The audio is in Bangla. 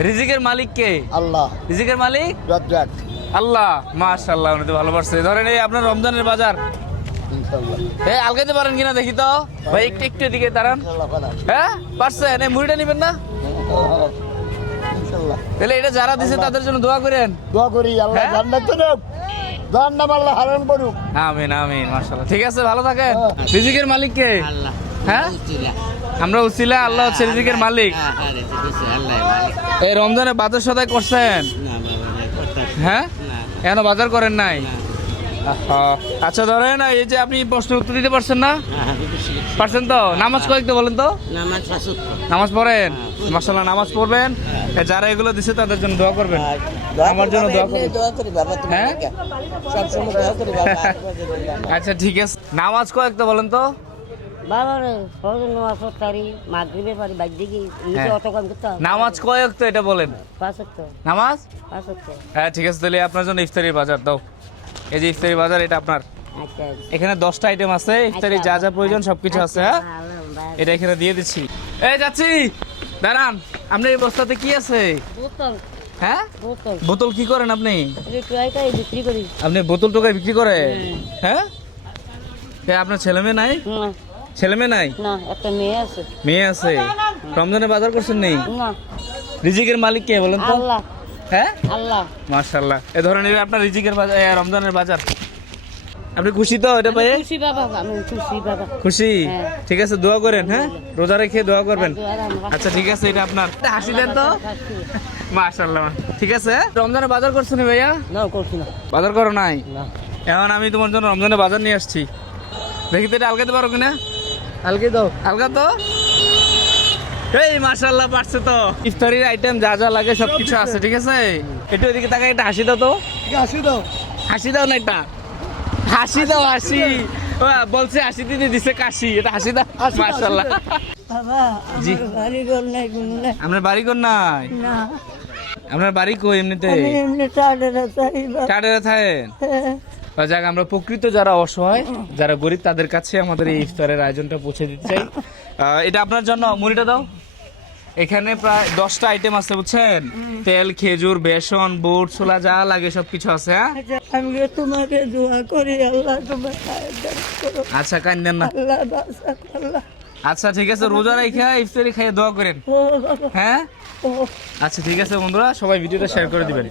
রিজিকের মালিক কে? আল্লাহ। রিজিকের মালিক রাজ্জাক। আল্লাহ। মাশাআল্লাহ, উনি তো ভালো পারছে। ধরেন এই আপনার রমজানের বাজার ইনশাআল্লাহ। আলগাইতে পারেন কিনা দেখি তো ভাই, একটু একটু এদিকে দাঁড়ান। ইনশাআল্লাহ পারেন। হ্যাঁ পারছেন? এই মুড়িটা নিবেন না? ইনশাআল্লাহ। তাহলে এটা যারা দিছে তাদের জন্য দোয়া করেন। দোয়া করি আল্লাহ হ্যাঁ? জান্নাত দেন। জাহান্নাম আল্লাহ হারাম করুক। আমিন আমিন, মাশাআল্লাহ। ঠিক আছে, ভালো থাকেন। রিজিকের মালিক কে? আল্লাহ। হ্যাঁ, আমরা উসিলা, আল্লাহ হচ্ছে রিজিকের মালিক। এই রমজানে বাজার সদাই করছেন? হ্যাঁ, এখন বাজার করেন নাই? আচ্ছা ধরেন এই যে আপনি প্রশ্নের উত্তর দিতে পারছেন না? পারছেন তো? নামাজ কয়েকটা বলেন তো। নামাজ পড়েন? মাশাআল্লাহ, নামাজ পড়বেন। যারা এগুলো দিছে তাদের জন্য দোয়া করবেন। আমার জন্য দোয়া করবেন। হ্যাঁ, আচ্ছা ঠিক আছে। নামাজ কয়েকটা বলেন তো। নামাজ কয়েক তো এটা বলেন। নামাজ? হ্যাঁ ঠিক আছে, তাহলে আপনার জন্য ইফতারির বাজার দাও। এই যে ইফতারি বাজার, এটা আপনার। এখানে 10টা আইটেম আছে, ইফতারি যা যা প্রয়োজন সবকিছু আছে। হ্যাঁ, এটা এখানে দিয়ে দিচ্ছি। এই যাচ্ছি, দাঁড়ান। আপনার এই বস্তাতে কি আছে? হ্যাঁ, বোতল কি করেন আপনি? আপনি বোতল টোকায় বিক্রি করে? হ্যাঁ, আপনার ছেলে মেয়ে নাই? ছেলে মেয়ে নাই? মেয়ে আছে। রমজানের বাজার করছেন নেই? রিজিকের মালিক কে বলেন তো? হ্যাঁ, আল্লাহ। মাশাআল্লাহ। এ ধরেন আপনার রিজিকের বাজার, রমজানের বাজার। আপনি খুশি তো এটা পেয়ে? খুশি বাবা, আমি খুশি বাবা। খুশি? ঠিক আছে, দোয়া করেন। হ্যাঁ, রোজা রেখে দোয়া করবেন। আচ্ছা ঠিক আছে, এটা আপনার। হাসি দেন তো। মাশাআল্লাহ, ঠিক আছে। রমজানের বাজার করছেন ভাইয়া? না, করছি না। বাজার করো নাই? না। এখন আমি তোমার জন্য রমজানের বাজার নিয়ে আসছি। দেখি তো এটা আলগাতে পারো কিনা। আলগে দাও। আলগা তো। এই মাশাআল্লাহ, পারছে তো। ইফতারির আইটেম যা যা লাগে সবকিছু আছে, ঠিক আছে। একটু এদিকে তাকাই, একটা হাসি দাও তো। হাসি দাও। হাসি দাও না, একটা হাসি দাও। হাসি বলছে, হাসি দিতে দিছে কাশি। এটা হাসি দাও। মাশাআল্লাহ। জি, আপনার বাড়ি কোন নাই? আপনার বাড়ি কই এমনিতে? টাডেরা থাকেন? যাক, আমরা প্রকৃত যারা অসহায়, যারা গরিব, তাদের কাছে আমাদের এই ইফতারের আয়োজনটা পৌঁছে দিতে চাই। এটা আপনার জন্য। মুড়িটা দাও। এখানে প্রায় 10টা আইটেম আছে, বুঝছেন। তেল, খেজুর, বেসন, বুট, ছোলা যা লাগে সবকিছু আছে। হ্যাঁ, আমি তোমাকে দোয়া করি, আল্লাহ তোমার আচ্ছা কান্দেন না। আচ্ছা ঠিক আছে, রোজা রেখে ইফতারি খাইয়ে দোয়া করেন। হ্যাঁ, আচ্ছা ঠিক আছে বন্ধুরা, সবাই ভিডিওটা শেয়ার করে দিবেন।